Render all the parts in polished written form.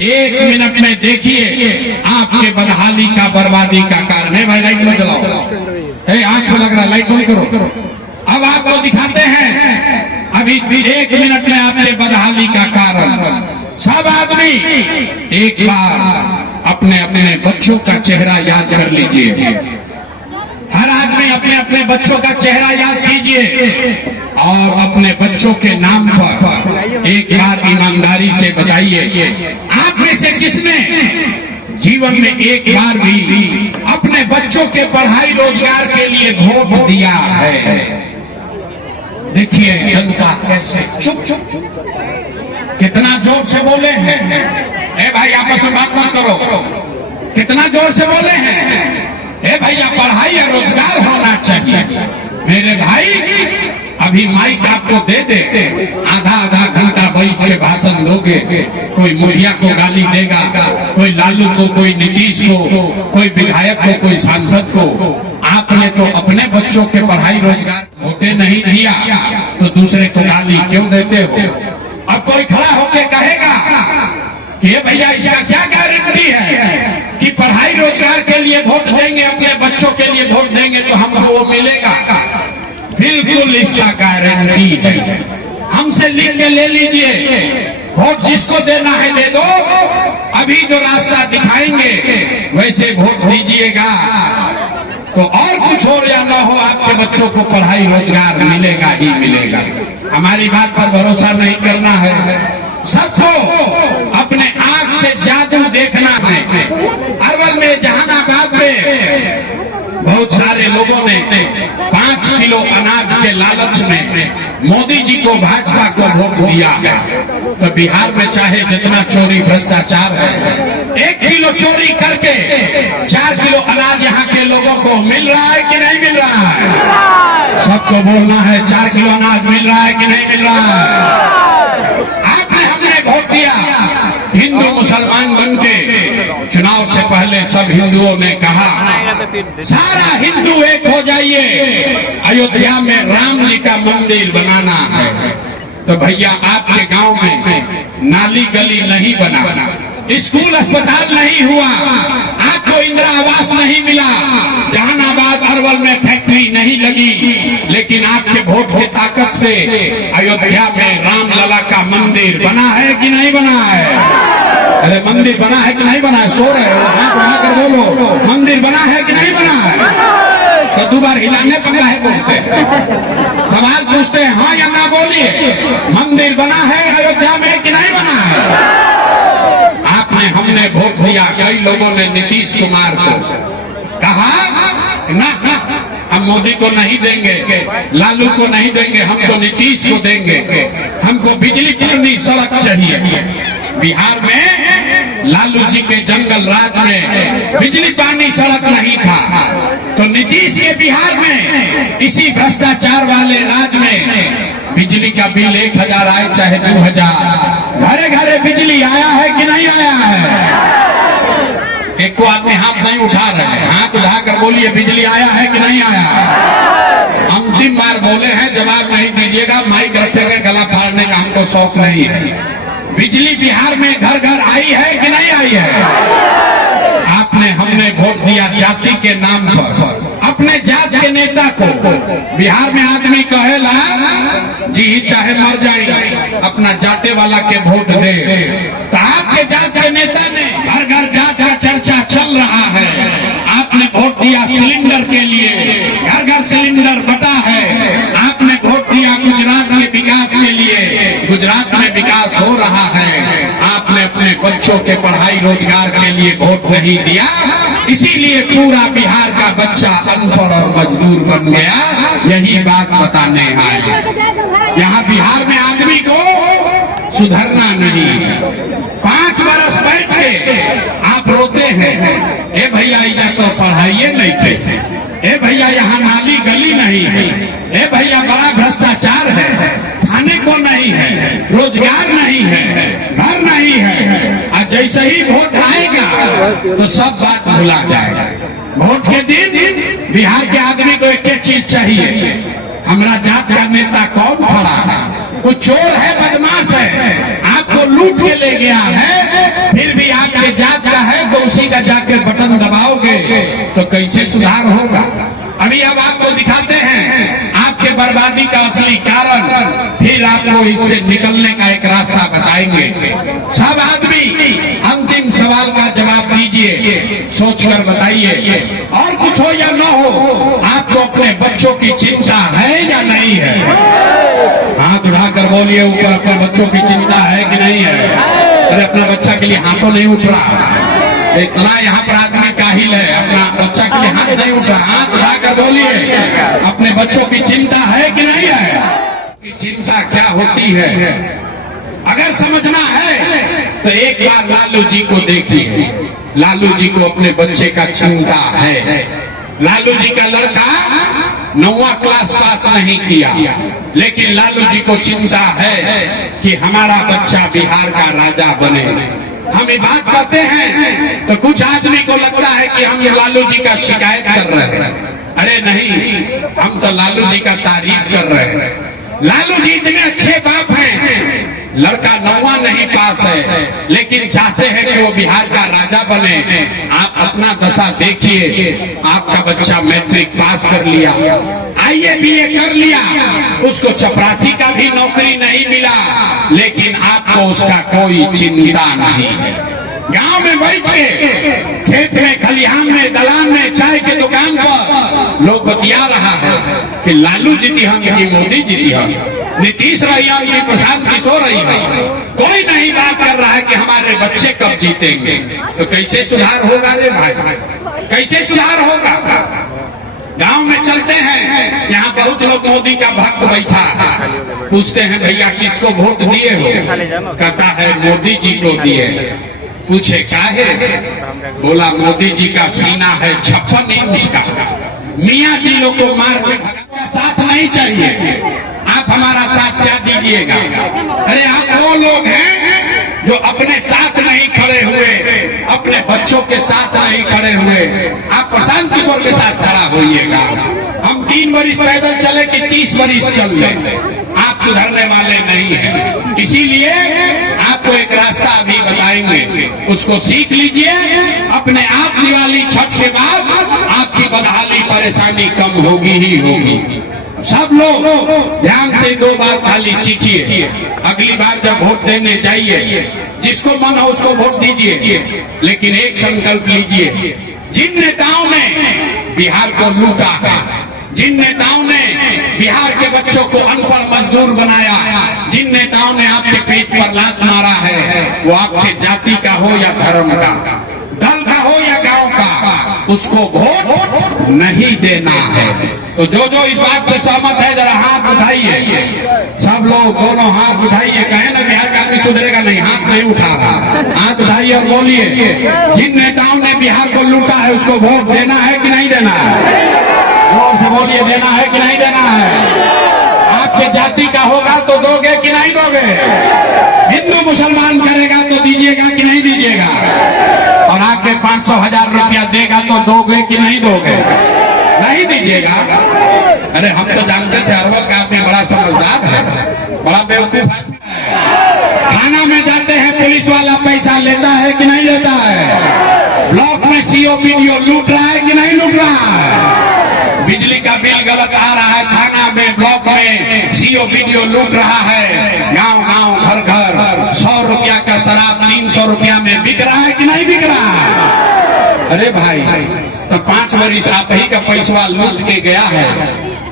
एक मिनट में देखिए आपके बदहाली का, बर्बादी का कारण है। भाई लाइट मत जलाओ, आंख में लग रहा, लाइट बंद करो। अब आपको दिखाते हैं अभी एक मिनट में आपके बदहाली का कारण। सब आदमी एक बार अपने अपने बच्चों का चेहरा याद कर लीजिए। हर आदमी अपने अपने बच्चों का चेहरा याद कीजिए और अपने बच्चों के नाम पर एक बार ईमानदारी से बताइए, आप में से किसने जीवन में एक बार भी अपने बच्चों के पढ़ाई रोजगार के लिए वोट दिया है? देखिए जनता कैसे चुप चुप कितना जोर से बोले हैं। ए भाई आपस में बात मत करो, कितना जोर से बोले हैं। ए भैया पढ़ाई और रोजगार होना चाहिए। मेरे भाई अभी माइक आपको दे दे, आधा आधा घंटा बैठ के भाषण दोगे, कोई मुखिया को गाली देगा, कोई लालू को, कोई नीतीश को, कोई विधायक को, कोई सांसद को। आपने तो अपने बच्चों के पढ़ाई रोजगार वोटे नहीं दिया तो दूसरे को गाली क्यों देते हो? अब कोई खड़ा होके कहेगा कि ये भैया इसका क्या गारंटी है कि पढ़ाई रोजगार के लिए वोट देंगे, अपने बच्चों के लिए वोट देंगे तो हमको वो मिलेगा? बिल्कुल इसका गारंटी है। हमसे लिख के ले लीजिए, वोट जिसको देना है दे दो। अभी जो रास्ता दिखाएंगे वैसे वोट दीजिएगा तो और कुछ हो या ना हो, आपके बच्चों को पढ़ाई रोजगार मिलेगा ही मिलेगा। हमारी बात पर भरोसा नहीं करना है, सबको अपने आंख से जादू देखना है। अरवल में, जहानाबाद में बहुत सारे लोगों ने 5 किलो अनाज के लालच में मोदी जी को, भाजपा को वोट दिया है। तो बिहार में चाहे जितना चोरी भ्रष्टाचार है, 1 किलो चोरी करके 4 किलो अनाज यहाँ के लोगों को मिल रहा है कि नहीं मिल रहा है? सबको बोलना है 4 किलो अनाज मिल रहा है कि नहीं मिल रहा है? आपने, हमने वोट दिया, हिंदू मुसलमान बन के। चुनाव से पहले सब हिंदुओं ने कहा सारा हिंदू एक हो जाइए, अयोध्या में राम जी का मंदिर बनाना है। तो भैया आपके गांव में नाली गली नहीं बना, स्कूल अस्पताल नहीं हुआ, आपको इंदिरा आवास नहीं मिला, जहानाबाद अरवल में फैक्ट्री नहीं लगी, लेकिन आपके वोट की ताकत से अयोध्या में राम लला का मंदिर बना है कि नहीं बना है? अरे मंदिर बना है कि नहीं बना है? सो रहे हो, हाथ उठाकर बोलो, मंदिर बना है कि नहीं बना है? तो 2 बार हिलाने पर है बोलते हैं, सवाल पूछते हैं हाँ या ना बोलिए। मंदिर बना है अयोध्या में कि नहीं बना है? आपने, हमने वोट दिया, कई लोगों ने नीतीश कुमार को कहा ना, हम मोदी को नहीं देंगे, लालू को नहीं देंगे, हम तो नीतीश को देंगे, हमको बिजली पानी सड़क चाहिए। बिहार में लालू जी के जंगल राज में बिजली पानी सड़क नहीं था, तो नीतीश के बिहार में इसी भ्रष्टाचार वाले राज में बिजली का बिल 1000 आए चाहे 2000, घरे घरे बिजली आया है कि नहीं आया है? एक को आदमी हाथ नहीं उठा रहे, हाथ उठाकर बोलिए बिजली आया है कि नहीं आया? अंतिम बार बोले हैं, जवाब नहीं दीजिएगा, माइक रखेंगे, गला फाड़ने का हमको शौक नहीं है। बिजली बिहार में घर घर आई है कि नहीं आई है? आपने, हमने वोट दिया जाति के नाम पर, अपने जात के नेता को। बिहार में आदमी कहेला जी चाहे मर जाए, अपना जाते वाला के वोट दे। तो आपके जात के नेता ने, घर घर जात का चर्चा चल रहा है, आपने वोट दिया सिलेंडर के लिए, घर घर सिलेंडर बटा है। आपने वोट दिया गुजरात के विकास के लिए, गुजरात में विकास हो रहा है। आपने अपने बच्चों के पढ़ाई रोजगार के लिए वोट नहीं दिया, इसीलिए पूरा बिहार का बच्चा अनपढ़ और मजदूर बन गया। यही बात बताने आए। यहाँ बिहार में आदमी को सुधरना नहीं है। 5 बरस बैठ के आप रोते हैं, ए भैया इधर तो पढ़ाइए नहीं थे, ए भैया यहाँ नाली गली नहीं है, ए भैया बड़ा भ्रष्टाचार है, खाने को नहीं है, रोजगार नहीं है, घर नहीं है। और जैसे ही वोट आएगा तो सब बात भुला जाएगा। वोट के दिन बिहार के आदमी को एक चीज चाहिए, हमारा जात का नेता कौन खड़ा है? वो चोर है, बदमाश है, आपको लूट के ले गया है, फिर एलओसी का जाके बटन दबाओगे तो कैसे सुधार होगा। अभी अब आपको दिखाते हैं आपके बर्बादी का असली कारण, फिर आपको इससे निकलने का एक रास्ता बताएंगे। सब आदमी अंतिम सवाल का जवाब दीजिए, सोचकर बताइए। और कुछ हो या न हो, आपको अपने बच्चों की चिंता है या नहीं है? हाथ उठाकर बोलिए ऊपर, अपने बच्चों की चिंता है कि नहीं है? अरे अपना बच्चा के लिए हाथों नहीं उठ रहा, इतना यहाँ पर आदमी काहिल है, अपना बच्चा के लिए हाथ नहीं उठ रहा। हाथ उठाकर बोलिए अपने बच्चों की चिंता है कि नहीं है? कि चिंता क्या होती है अगर समझना है तो एक बार लालू जी को देखिए। लालू जी को अपने बच्चे का चिंता है। लालू जी का लड़का 9वां क्लास पास नहीं किया, लेकिन लालू जी को चिंता है कि हमारा बच्चा बिहार का राजा बने। हम ये बात करते हैं तो कुछ आदमी को लगता है कि हम लालू जी का शिकायत कर रहे हैं। अरे नहीं, हम तो लालू जी का तारीफ कर रहे हैं। लालू जी इतने अच्छे बाप हैं, लड़का 9वां नहीं पास है लेकिन चाहते हैं कि वो बिहार का राजा बने। आप अपना दशा देखिए, आपका बच्चा मैट्रिक पास कर लिया, आईए बीए कर लिया, उसको चपरासी का भी नौकरी नहीं मिला, लेकिन आपको उसका कोई चिंता नहीं है। गांव में बैठ के खेत में, खलिहान में, दलान में, चाय के दुकान पर लोग बतिया रहा है कि लालू जीती हम कि मोदी जीती हम, नीतीश रही हम कि प्रशांत किशोर रही है। कोई नहीं बात कर रहा है कि हमारे बच्चे कब जीतेंगे। तो कैसे सुधार होगा रे भाई, कैसे सुधार होगा? गांव में चलते हैं, यहाँ बहुत लोग मोदी का भक्त बैठा है, पूछते हैं भैया किसको वोट दिए हो? कहता है मोदी जी को दिए। पूछे काहे? बोला मोदी जी का सीना है 56 इंच का, मियाँ जी लोग को मार के भगा, साथ नहीं चाहिए, आप हमारा साथ क्या दीजिएगा? अरे आप वो लोग हैं जो अपने साथ नहीं खड़े हुए, अपने बच्चों के साथ नहीं खड़े हुए। आप प्रशांत किशोर के साथ खड़ा होइएगा। हम 3 बरिस पैदल चले कि 30 बरिस चल जाए, आप सुधरने वाले नहीं हैं। इसीलिए आपको एक रास्ता अभी बताएंगे, उसको सीख लीजिए। अपने आप दिवाली छठ के बाद आपकी बदहाली परेशानी कम होगी ही होगी। सब लोग ध्यान से 2 बात खाली सीखिए। अगली बार जब वोट देने जाइए, जिसको मन हो उसको वोट दीजिए, लेकिन एक संकल्प लीजिए, जिन नेताओं ने बिहार को लूटा है, जिन नेताओं ने बिहार के बच्चों को अनपढ़ मजदूर बनाया, जिन नेताओं ने आपके पेट पर लात मारा है, वो आपके जाति का हो या धर्म का, दल का हो या गांव का, उसको वोट नहीं देना है। तो जो जो इस बात से सहमत है जरा हाथ उठाइए। सब लोग दोनों हाथ उठाइए। कहे ना बिहार का आदमी सुधरेगा नहीं, हाथ नहीं उठा रहा। हाथ उठाइए और बोलिए जिन नेताओं ने बिहार को लूटा है उसको वोट देना है कि नहीं देना है? जोर से बोलिए, देना है कि नहीं देना है? आपके जाति का होगा तो दोगे कि नहीं दोगे? हिंदू मुसलमान करेगा तो दीजिएगा कि नहीं दीजिएगा? और आके 500,000 रुपया देगा तो दोगे कि नहीं दोगे? नहीं दीजिएगा। अरे हम तो जानते थे अरवल का आदमी बड़ा समझदार है, बड़ा बेवकूफ है। थाना में जाते हैं, पुलिस वाला पैसा लेता है कि नहीं लेता है? ब्लॉक में सीओ बीडीओ लूट रहा है कि नहीं लूट रहा है? बिजली का बिल गलत आ रहा है, थाना में ब्लॉक में सीओ बीडीओ लूट रहा है। गांव गांव घर घर 100 रुपया का शराब 300 रुपया में बिक रहा है कि नहीं बिक रहा है? अरे भाई, तो 5 बरिस आप ही का पैसा लूट के गया है,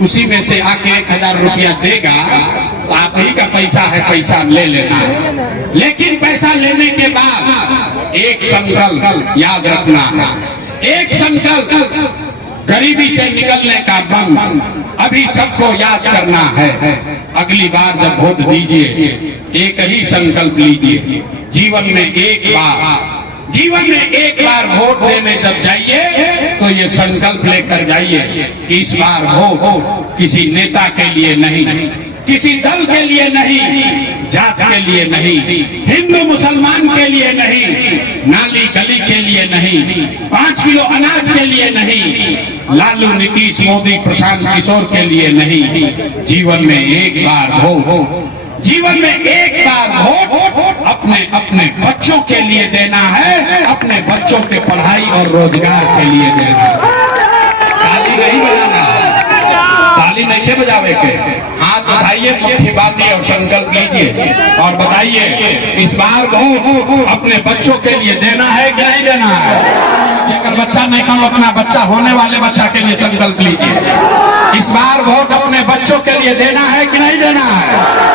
उसी में से आके 1000 रुपया देगा तो आप ही का पैसा है, पैसा ले लेना है। लेकिन पैसा लेने के बाद एक संकल्प याद रखना है, एक संकल्प गरीबी से निकलने का बम अभी सबको याद करना है। अगली बार जब वोट दीजिए एक ही संकल्प लीजिए, जीवन में एक बार वोट देने जब जाइए तो ये संकल्प लेकर जाइए कि इस बार वोट किसी नेता के लिए नहीं, किसी दल के लिए नहीं, जात के लिए नहीं, हिंदू मुसलमान के लिए नहीं, नाली गली के लिए नहीं, 5 किलो अनाज के लिए नहीं, लालू नीतीश मोदी प्रशांत किशोर के लिए नहीं। जीवन में एक बार वोट, जीवन में एक बार वोट अपने अपने बच्चों के लिए देना है, अपने बच्चों के पढ़ाई और रोजगार के लिए देना है। ताली नहीं बजाना, ताली नहीं के बजावे के, हाथ उठाइए, मुट्ठी बांधिए और संकल्प लीजिए और बताइए इस बार वोट अपने बच्चों के लिए देना है कि नहीं देना है। अगर बच्चा नहीं करो, अपना बच्चा होने वाले बच्चा के लिए संकल्प लीजिए। इस बार वोट अपने बच्चों के लिए देना है कि नहीं देना है।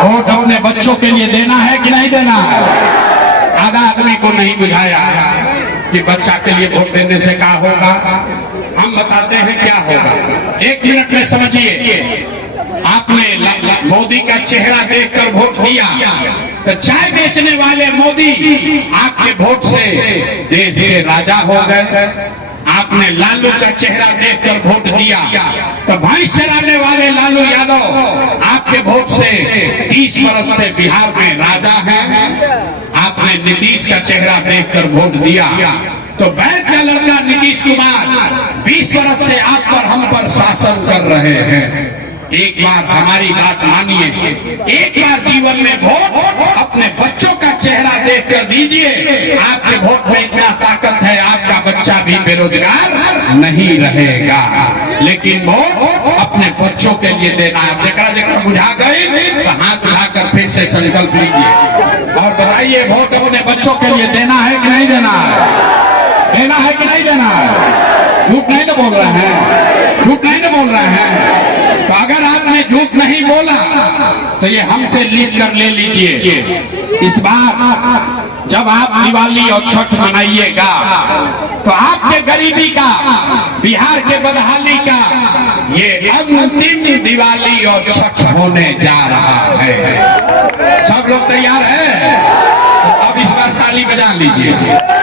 वोट अपने बच्चों के लिए देना है कि नहीं देना है। आधा आदमी को नहीं बुझाया कि बच्चा के लिए वोट देने से क्या होगा। हम बताते हैं क्या होगा। एक मिनट में समझिए, आपने मोदी का चेहरा देखकर वोट दिया तो चाय बेचने वाले मोदी आपके वोट से देश के राजा हो गए। आपने लालू का चेहरा देखकर वोट दिया तो भैंस चराने वाले लालू यादव आपके वोट से 30 वर्ष से बिहार में राजा हैं। आपने नीतीश का चेहरा देखकर वोट दिया तो बैठ का लड़का नीतीश कुमार 20 वर्ष से आप पर हम पर शासन कर रहे हैं। एक बार हमारी बात मानिए, एक बार जीवन में वोट अपने बच्चों का चेहरा देखकर दीजिए। आपके वोट में इतना ताकत है, आपका बच्चा भी बेरोजगार नहीं रहेगा। लेकिन वोट अपने बच्चों के लिए देना है। जकरा जकरा बुझा गए तो हाथ उठाकर फिर से संकल्प लीजिए और बताइए वोट अपने बच्चों के लिए देना है कि नहीं देना है। देना है कि नहीं देना है। झूठ नहीं ना बोल रहे हैं, झूठ नहीं ना बोल रहे हैं। तो अगर आपने झूठ नहीं बोला तो ये हमसे लिख कर ले लीजिए। इस बार जब आप दिवाली और छठ मनाइएगा तो आपके गरीबी का, बिहार के बदहाली का ये अंतिम दिवाली और छठ होने जा रहा है। सब लोग तैयार है तो अब इस बार ताली बजा लीजिए।